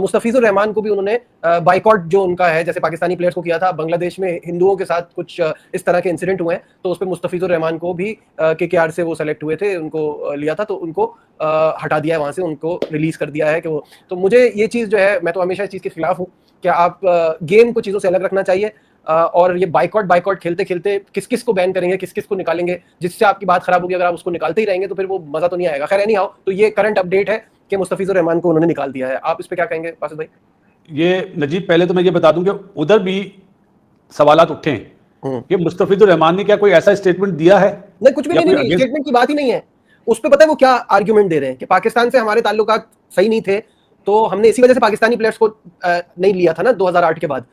मुस्तफिजुर रहमान को भी उन्होंने बाइकआउट जो उनका है, जैसे पाकिस्तानी प्लेयर्स को किया था, बांग्लादेश में हिंदुओं के साथ कुछ इस तरह के इंसिडेंट हुए हैं, तो उस पर मुस्तफिजुर रहमान को भी केकेआर से वो सेलेक्ट हुए थे, उनको लिया था, तो उनको हटा दिया है वहां से, उनको रिलीज कर दिया है कि वो। तो मुझे ये चीज जो है, मैं तो हमेशा इस चीज के खिलाफ हूँ कि आप गेम को चीजों से अलग रखना चाहिए, और ये बाइकआउट खेलते खेलते किस किस को बैन करेंगे, किस किस को निकालेंगे, जिससे आपकी बात खराब होगी। अगर आप उसको निकालते ही रहेंगे तो फिर वो मजा तो नहीं आएगा। खैर नहीं आओ, तो ये करंट अपडेट है कि मुस्तफिजुर रहमान को उन्होंने निकाल दिया है। आप इस पे क्या कहेंगे बासित भाई? ये नजीब, पहले तो मैं ये बता दूं कि उधर भी सवालात उठे हैं कि मुस्तफिजुर रहमान ने क्या कोई ऐसा स्टेटमेंट दिया है? नहीं, कुछ भी नहीं, स्टेटमेंट की बात ही नहीं है। उस पे पता है वो क्या आर्ग्यूमेंट दे रहे हैं कि पाकिस्तान से हमारे ताल्लुकात सही नहीं थे, तो हमने इसी वजह से पाकिस्तानी प्लेयर्स को नहीं लिया था ना 2008 के बाद।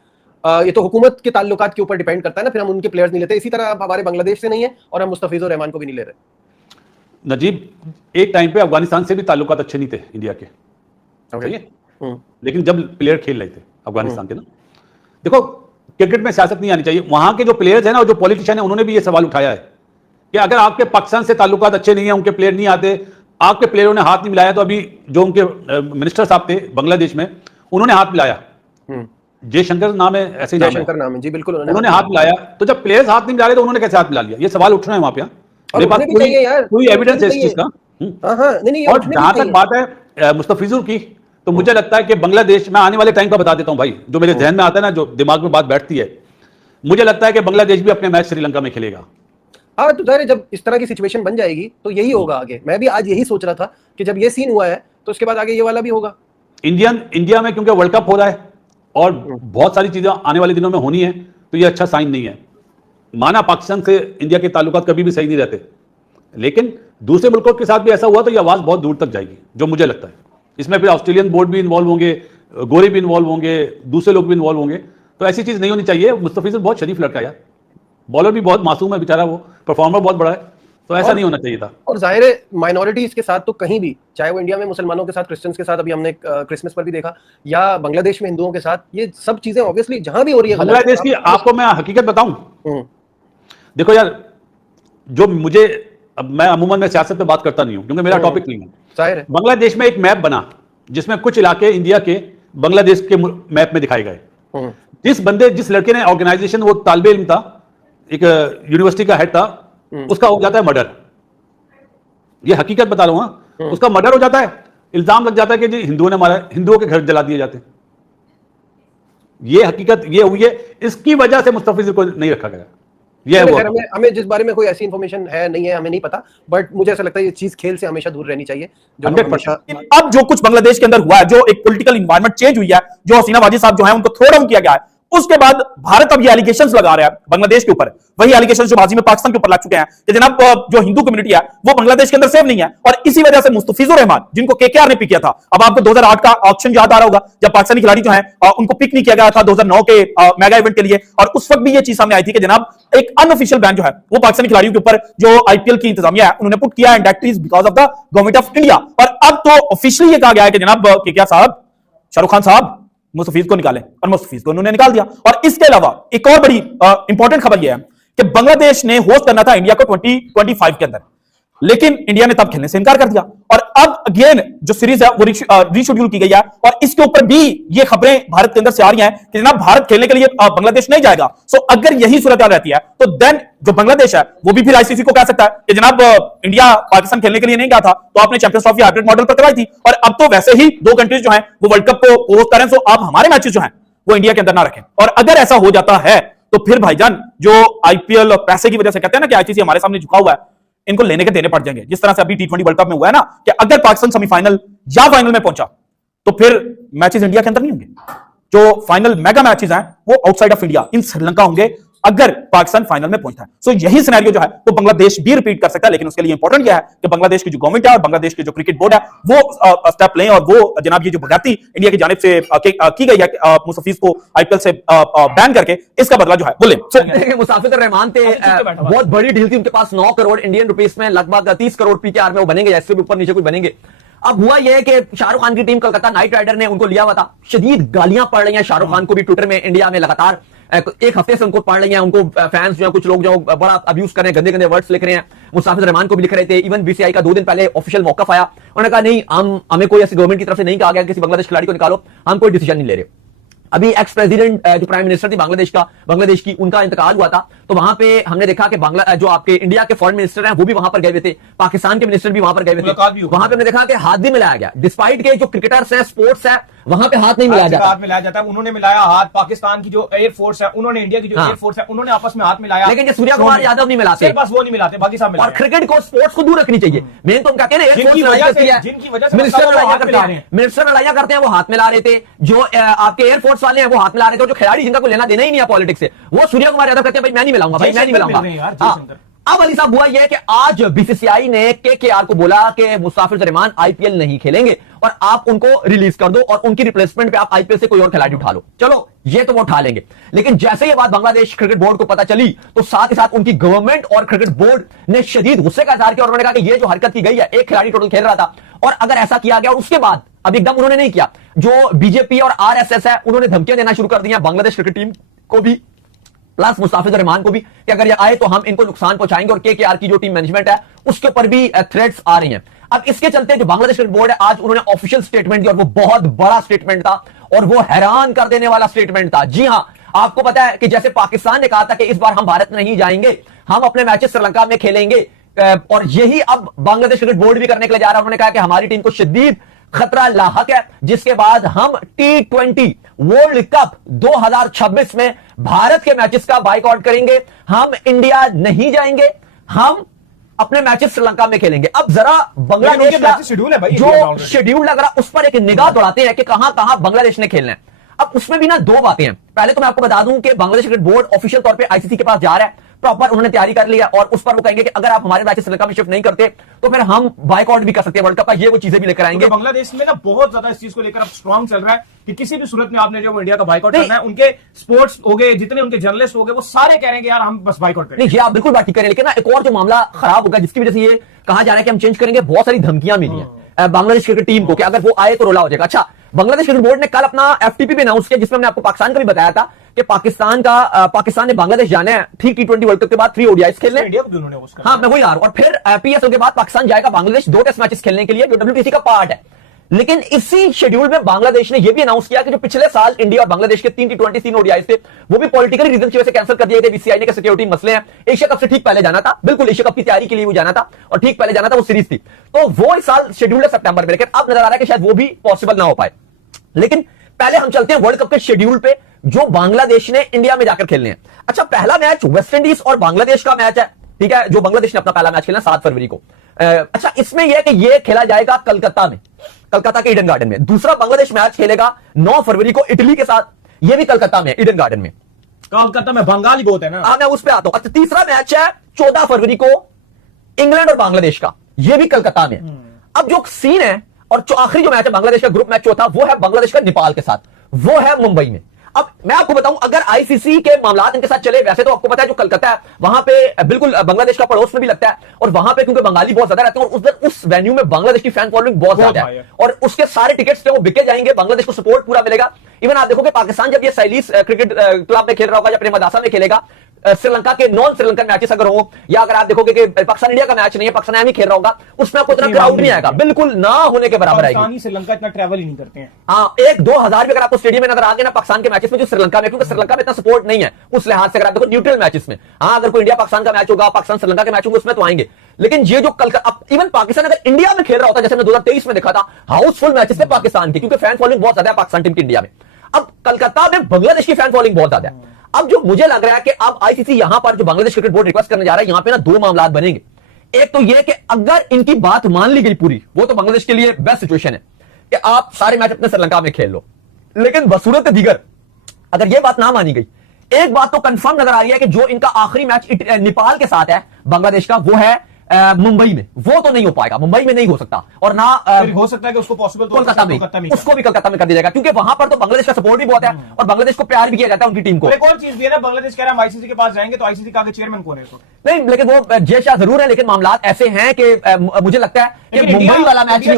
ये तो हुकूमत के ताल्लुकात के ऊपर डिपेंड करता है ना, फिर हम उनके प्लेयर्स नहीं लेते। इसी तरह अब हमारे बांग्लादेश से नहीं है और हम मुस्तफिजुर रहमान को भी नहीं ले रहे। नजीब, एक टाइम पे अफगानिस्तान से भी ताल्लुकात अच्छे नहीं थे इंडिया के, सही है? लेकिन जब प्लेयर खेल रहे थे अफगानिस्तान के ना, देखो क्रिकेट में सियासत नहीं आनी चाहिए। वहां के जो प्लेयर्स हैं ना और जो पॉलिटिशियन है, उन्होंने भी ये सवाल उठाया है कि अगर आपके पाकिस्तान से ताल्लुकात अच्छे नहीं है, उनके प्लेयर नहीं आते, आपके प्लेयरों ने हाथ नहीं मिलाया, तो अभी जो उनके मिनिस्टर साहब थे बांग्लादेश में, उन्होंने हाथ मिलाया। जयशंकर नाम है, ऐसे ही जयशंकर नाम है जी, बिल्कुल उन्होंने हाथ मिलाया। तो जब प्लेयर्स हाथ नहीं मिला रहे तो उन्होंने कैसे हाथ मिला लिया? ये सवाल उठ रहा है वहां पे। मेरे पास कोई एविडेंस है इस चीज का। और जहां तक बात है मुस्तफिजुर की, तो मुझे लगता है कि बांग्लादेश, मैं आने वाले टाइम का बता देता हूं भाई, जो मेरे जहन में आता है ना, जो दिमाग में बात बैठती है, मुझे लगता है कि बांग्लादेश भी अपने मैच श्रीलंका में खेलेगा। हाँ, तो जाहिर है जब इस तरह की सिचुएशन बन जाएगी तो यही होगा आगे। मैं भी आज यही सोच रहा था कि जब ये सीन हुआ है तो उसके बाद आगे ये वाला भी होगा। इंडिया में क्योंकि वर्ल्ड कप हो रहा है और बहुत सारी चीजें आने वाले दिनों में होनी है, तो ये अच्छा साइन नहीं है। माना पाकिस्तान से इंडिया के ताल्लुकात कभी भी सही नहीं रहते, लेकिन दूसरे मुल्कों के साथ भी ऐसा हुआ तो ये आवाज बहुत दूर तक जाएगी, जो मुझे लगता है। इसमें फिर ऑस्ट्रेलियन बोर्ड भी इन्वॉल्व होंगे, गोरे भी इन्वॉल्व होंगे, दूसरे लोग भी इन्वॉल्व होंगे, तो ऐसी चीज नहीं होनी चाहिए। मुस्तफिजुर बहुत शरीफ लड़का है यार, बॉलर भी बहुत मासूम है बेचारा, वो परफॉर्मर बहुत बड़ा है, तो ऐसा नहीं होना चाहिए था। और जाहिर है माइनॉरिटीज के साथ तो कहीं भी, चाहे वो इंडिया में मुसलमानों के साथ, क्रिश्चियंस के साथ, अभी हमने क्रिसमस पर भी देखा, या बांग्लादेश में हिंदुओं के साथ, ये सब चीजें ऑब्वियसली जहां भी हो रही है। बांग्लादेश की आपको मैं हकीकत बताऊं, देखो यार, जो मुझे, अब मैं अमूमन में सियासत पे बात करता नहीं हूं क्योंकि मेरा टॉपिक नहीं है। जाहिर है बांग्लादेश में एक मैप बना जिसमें कुछ इलाके इंडिया के बांग्लादेश के मैप में दिखाए गए। जिस लड़के ने ऑर्गेनाइजेशन, वो तालिब इल्म था, एक यूनिवर्सिटी का हेड था, उसका हो जाता है मर्डर। ये हकीकत बता रहा हूं, उसका मर्डर हो जाता है, इल्जाम लग जाता है कि जी हिंदुओं ने मारा, हिंदुओं के घर जला दिए जाते हैं। ये हकीकत ये हुई है, इसकी वजह से मुस्तफिजुर को नहीं रखा गया। हमें जिस बारे में कोई ऐसी इंफॉर्मेशन है नहीं है, हमें नहीं पता, बट मुझे ऐसा लगता है ये चीज खेल से हमेशा दूर रहनी चाहिए। अब जो कुछ बांग्लादेश के अंदर हुआ है, जो एक पॉलिटिकल एनवायरनमेंट चेंज हुई है, जो हसीना वाजी साहब जो है उनको थ्रो डाउन किया गया है, उसके बाद भारत अब ये एलिगेशंस लगा रहा है बांग्लादेश के ऊपर, वही एलिगेशंस जो माजी में पाकिस्तान के ऊपर लग चुके हैं कि जनाब जो हिंदू कम्युनिटी है वो बांग्लादेश के अंदर सेफ नहीं है, और इसी वजह से मुस्तफिजुर रहमान, जिनको केकेआर ने पिक किया था, अब आपको 2008 का ऑक्शन याद आ रहा होगा जब पाकिस्तानी खिलाड़ी जो है उनको पिक नहीं किया गया था 2009 के मेगा इवेंट के लिए, और उस वक्त भी ये चीज सामने आई थी कि जनाब एक अनऑफिशियल बैन जो है वो पाकिस्तानी खिलाड़ियों के ऊपर जो आईपीएल की इंतजामिया है उन्होंने पुट किया, and that is because of the government of India. और अब तो ऑफिशियली ये कहा गया है कि जनाब केकेआर साहब, शाहरुख खान साहब मुस्तफिज को निकालें, और मुस्तफिज को उन्होंने निकाल दिया। और इसके अलावा एक और बड़ी इंपॉर्टेंट खबर यह है कि बांग्लादेश ने होस्ट करना था इंडिया को 2025 के अंदर, लेकिन इंडिया ने तब खेलने से इनकार कर दिया, और अब अगेन जो सीरीज है वो रीशेड्यूल की गई है, और इसके ऊपर भी ये खबरें भारत के अंदर से आ रही हैं कि जनाब भारत खेलने के लिए बांग्लादेश नहीं जाएगा। सो अगर यही सूरत रहती है तो देन जो बांग्लादेश है वो भी फिर आईसीसी को कह सकता है कि जनाब इंडिया पाकिस्तान खेलने के लिए नहीं गया था, तो आपने चैंपियंस ट्रॉफी हाइब्रिड मॉडल पर करवाई थी, और अब तो वैसे ही दो कंट्रीज जो हैं वो वर्ल्ड कप को होस्ट करें, सो आप हमारे मैचेस जो हैं वो इंडिया के अंदर ना रखें। और अगर ऐसा हो जाता है तो फिर भाईजान जो आईपीएल और पैसे की वजह से कहते हैं ना कि आईसीसी हमारे सामने झुका हुआ है, इनको लेने के देने पड़ जाएंगे, जिस तरह से अभी टी20 वर्ल्ड कप में हुआ है ना कि अगर पाकिस्तान सेमीफाइनल या फाइनल में पहुंचा तो फिर मैचेस इंडिया के अंदर नहीं होंगे। जो फाइनल मेगा मैचेस हैं वो outside of India in Sri Lanka होंगे अगर पाकिस्तान फाइनल में पहुंचता है। सो यही सिनेरियो जो है वो बांग्लादेश भी रिपीट कर सकता है, लेकिन उसके लिए इंपॉर्टेंट यह है कि बांग्लादेश की जो गवर्नमेंट है और बांग्लादेश की जो क्रिकेट बोर्ड है वो स्टेप लें, और वो जनाब ये जो बगावती इंडिया की जानिब से की गई है मुस्तफिज को आईपीएल से बैन करके, इसका बदला जो है वो ले। मुस्तफिजुर रहमान थे, बहुत बड़ी डील थी उनके पास, 9 करोड़ इंडियन रुपीस में लगभग 30 करोड़ पीकेआर में वो बनेंगे, जैसे भी ऊपर नीचे कुछ बनेंगे। अब हुआ यह कि शाहरुख खान की टीम कोलकाता नाइट राइडर ने उनको लिया हुआ था, शदीद गालियां पड़ रही हैं शाहरुख खान को भी ट्विटर में, इंडिया में लगातार एक हफ्ते से उनको पढ़ रही हैं, उनको फैंस जो है कुछ लोग जो बड़ा अब्यूज कर रहे हैं, गंदे गंदे वर्ड्स लिख रहे हैं, मुस्ताफिज रहमान को भी लिख रहे थे। इवन बीसीआई का 2 दिन पहले ऑफिशियल मौका आया, उन्होंने कहा नहीं, हमें कोई ऐसी गवर्नमेंट की तरफ से नहीं कहा गया किसी बांग्लादेश खिलाड़ी को निकालो, हम कोई डिसीजन नहीं ले रहे। अभी एक्स प्रेसिडेंट जो प्राइम मिनिस्टर थी बांग्लादेश की, उनका इंतकाल हुआ था, तो वहां पे हमने देखा कि जो आपके इंडिया के फॉरेन मिनिस्टर हैं वो भी वहां पर गए हुए थे, पाकिस्तान के मिनिस्टर भी वहां पर गए हुए थे, वहां पे हमने देखा कि हाथ भी मिलाया गया, डिस्पाइट के जो क्रिकेटर्स हैं, स्पोर्ट्स है, वहां पे हाथ नहीं मिलाया जाता। उन्होंने मिलाया हाथ, पाकिस्तान की जो एयरफोर्स है उन्होंने, इंडिया की जो एयरफोर्स है उन्होंने आपस में हाथ मिलाया, लेकिन ये सूर्या कुमार यादव नहीं मिलाते, बस वो नहीं मिलाते, बाकी सब मिलाते। और क्रिकेट को, स्पोर्ट्स को दूर रखनी चाहिए। मेन तो हम क्या कह रहे हैं, जिनकी वजह से मिनिस्टर लड़ाइयां करते हैं वो हाथ मिला रहे थे, जो आपके एयरफोर्स वाले हैं वो हाथ मिला रहे थे, जो खिलाड़ी जिनका कोई लेना देना ही नहीं है पॉलिटिक्स से, वो सूर्या कुमार यादव कहते हैं भाई मैं नहीं मिलाऊंगा, भाई मैं नहीं मिलाऊंगा। अब अली साहब हुआ यह कि आज बीसीसीआई ने केकेआर को बोला कि मुस्ताफिज रहमान आईपीएल नहीं खेलेंगे और आप उनको रिलीज कर दो और उनकी रिप्लेसमेंट पे आप आईपीएल से कोई और खिलाड़ी उठा लो। चलो ये तो वो उठा लेंगे, लेकिन जैसे ये बात बांग्लादेश क्रिकेट बोर्ड को पता चली तो साथ ही साथ उनकी गवर्नमेंट और क्रिकेट बोर्ड ने शदीद गुस्से का इजहार किया और उन्होंने कहा कि ये जो हरकत की गई है, एक खिलाड़ी टोटल खेल रहा था और अगर ऐसा किया गया, और उसके बाद अब एकदम उन्होंने नहीं किया, जो बीजेपी और आरएसएस है उन्होंने धमकियां देना शुरू कर दी हैं बांग्लादेश क्रिकेट टीम को भी प्लस मुस्ताफिज रहमान को भी कि अगर ये आए तो हम इनको नुकसान पहुंचाएंगे, और केकेआर की जो टीम मैनेजमेंट है उसके ऊपर भी थ्रेट्स आ रही हैं। अब इसके चलते जो बांग्लादेश क्रिकेट बोर्ड है आज उन्होंने ऑफिशियल स्टेटमेंट दिया और वो बहुत बड़ा स्टेटमेंट था और वो हैरान कर देने वाला स्टेटमेंट था। जी हां, आपको पता है कि जैसे पाकिस्तान ने कहा था कि इस बार हम भारत नहीं जाएंगे, हम अपने मैचेस श्रीलंका में खेलेंगे, और यही अब बांग्लादेश क्रिकेट बोर्ड भी करने के लिए जा रहा है। उन्होंने कहा कि हमारी टीम को शदीद खतरा लाहक है, जिसके बाद हम T20 वर्ल्ड कप 2026 में भारत के मैचेस का बाइकआउट करेंगे, हम इंडिया नहीं जाएंगे, हम अपने मैचेस श्रीलंका में खेलेंगे। अब जरा बांग्लादेश का जो शेड्यूल लग रहा उस पर एक निगाह दौड़ाते हैं कि कहां कहां बांग्लादेश ने खेलना है। अब उसमें भी ना 2 बातें हैं। पहले तो मैं आपको बता दूं कि बांग्लादेश क्रिकेट बोर्ड ऑफिशियल तौर पे आईसीसी के पास जा रहा है, प्रॉपर उन्होंने तैयारी कर लिया और उस पर वो कहेंगे कि अगर आप हमारे मैचेस श्रीलंका में शिफ्ट नहीं करते तो फिर हम बाइकआउट भी कर सकते हैं वर्ल्ड कप का, ये वो चीजें भी लेकर आएंगे। बांग्लादेश में ना बहुत ज्यादा इस चीज को लेकर अब स्ट्रांग चल रहा है कि किसी भी सूरत में आपने जो इंडिया का बाइकआउट करना है, उनके स्पोर्ट्स हो गए, जितने उनके जर्नलिस्ट हो गए, वो सारे कह रहे हैं कि यार हम बस बाइकआउट करें। नहीं, ये आप बिल्कुल बात ठीक करें, लेकिन ना एक और जो मामला खराब होगा जिसकी वजह से ये कहा जा रहा है कि हम चेंज करेंगे, बहुत सारी धमकियां मिली हैं बांग्लादेश क्रिकेट टीम को कि अगर वो आए तो रोला हो जाएगा। अच्छा, बांग्लादेश क्रिकेट बोर्ड ने कल अपना एफटीपी भी अनाउंस किया, जिसमें हमने आपको पाकिस्तान का भी बताया था कि पाकिस्तान ने बांग्लादेश जाना है ठीक T20 वर्ल्ड कप के बाद 3 ओडीआईस खेलने। हाँ, मैं वही आ रहा हूं। और फिर पीएसएल के बाद पाकिस्तान जाएगा बांग्लादेश 2 टेस्ट मैचेस खेलने के लिए, जो WTC का पार्ट है। लेकिन इसी शेड्यूल में बांग्लादेश ने यह भी अनाउंस किया कि जो पिछले साल इंडिया और बांग्लादेश के 3 T20 3 ओडीआईस थे, वो भी पॉलिटिकल रीजन की वजह से कैंसिल कर दिए थे बीसीसीआई ने, सिक्योरिटी मसले हैं। एशिया कप से ठीक पहले जाना था, बिल्कुल एशिया कप की तैयारी के लिए वो जाना था और ठीक पहले जाना था, वो सीरीज थी, तो वो इस साल शेड्यूल है सितंबर में। लेकिन अब नजर आ रहा है कि शायद वो भी पॉसिबल ना हो पाए। लेकिन पहले हम चलते हैं वर्ल्ड कप के शेड्यूल पे, जो बांग्लादेश ने इंडिया में जाकर खेलने हैं। अच्छा, पहला मैच वेस्ट इंडीज और बांग्लादेश का मैच है, ठीक है, जो बांग्लादेश ने अपना पहला मैच खेला 7 फरवरी को। अच्छा, इसमें यह कि यह खेला जाएगा कलकत्ता में, कलकत्ता के ईडन गार्डन में। दूसरा बांग्लादेश मैच खेलेगा 9 फरवरी को इटली के साथ, यह भी कलकत्ता में ईडन गार्डन में। कलकत्ता में बंगाली बहुत है ना। मैं उस पर आता हूं। अच्छा, तीसरा मैच है 14 फरवरी को इंग्लैंड और बांग्लादेश का, यह भी कलकत्ता में। अब जो सीन है और जो आखिरी जो मैच है बांग्लादेश का ग्रुप मैच चौथा, वो है बांग्लादेश का नेपाल के साथ, वो है मुंबई में। अब मैं आपको बताऊं, अगर आईसीसी के मामलात इनके साथ चले, वैसे तो आपको पता है जो कलकत्ता है वहां पे बिल्कुल बांग्लादेश का पड़ोस में भी लगता है, और वहां पे क्योंकि बंगाली बहुत ज्यादा रहते हैं और उधर उस वेन्यू में बांग्लादेश की फैन फॉलोइंग बहुत ज्यादा है, और उसके सारे टिकट्स वो बिके जाएंगे, बांग्लादेश को सपोर्ट पूरा मिलेगा। इवन आप देखोगे पाकिस्तान जब ये सैलीस क्रिकेट क्लब में खेल रहा होगा या प्रेमदासा में खेलेगा, श्रीलंका के नॉन श्रीलंकन मैचेस अगर हो, या अगर आप देखोगे कि पाकिस्तान इंडिया का मैच नहीं है, पाकिस्तान एम ही खेल रहा होगा, उसमें आपको इतना क्राउड नहीं आएगा, बिल्कुल ना होने के बराबर आएगी। श्रीलंका इतना ट्रैवल ही नहीं करते हैं। हाँ, 1-2 हजार भी अगर आपको स्टेडियम में नजर आ गए ना पाकिस्तान के मैचेस में, जो श्रीलंका में, क्योंकि श्रीलंका में इतना सपोर्ट नहीं है उस लिहाज से, अगर आप देखो न्यूट्रल मैचेस में, हाँ अगर कोई इंडिया पाकिस्तान का मैच होगा, पाकिस्तान श्रीलंका के मैच होंगे, उसमें तो आएंगे। लेकिन ये जो कलकत्ता, इवन पाकिस्तान अगर इंडिया में खेल रहा होता, जैसे हमने 2023 में देखा था, हाउसफुल मैचेस थे पाकिस्तान के, क्योंकि फैन फॉलोइंग बहुत ज्यादा है पाकिस्तान टीम की इंडिया में। अब कलकत्ता में बांग्लादेश की फैन फॉलोइंग बहुत ज्यादा है। अब जो मुझे लग रहा है कि अब आईसीसी यहां पर जो बांग्लादेश क्रिकेट बोर्ड रिक्वेस्ट करने जा रहा है, यहां पे ना 2 मामलात बनेंगे। एक तो यह कि अगर इनकी बात मान ली गई पूरी, वो तो बांग्लादेश के लिए बेस्ट सिचुएशन है कि आप सारे मैच अपने श्रीलंका में खेल लो। लेकिन बसूरत दीगर अगर यह बात ना मानी गई, एक बात तो कंफर्म नजर आ रही है कि जो इनका आखिरी मैच नेपाल के साथ है बांग्लादेश का, वो है मुंबई में। वो तो नहीं हो पाएगा, मुंबई में नहीं हो सकता, और ना हो सकता है कि उसको पॉसिबल कोलकाता में, उसको भी कलकत्ता में कर दिया जाएगा, क्योंकि वहां पर तो बांग्लादेश का सपोर्ट भी बहुत है और बांग्लादेश को प्यार भी किया जाता है उनकी टीम को। एक और चीज भी है ना, बांग्लादेश कह रहा है हम आईसीसी के पास जाएंगे, तो आईसीसी का आगे चेयरमैन कौन है? नहीं, लेकिन वो जय शाह जरूर है, लेकिन मामलात ऐसे हैं कि मुझे लगता है कि मुंबई वाला मैच नहीं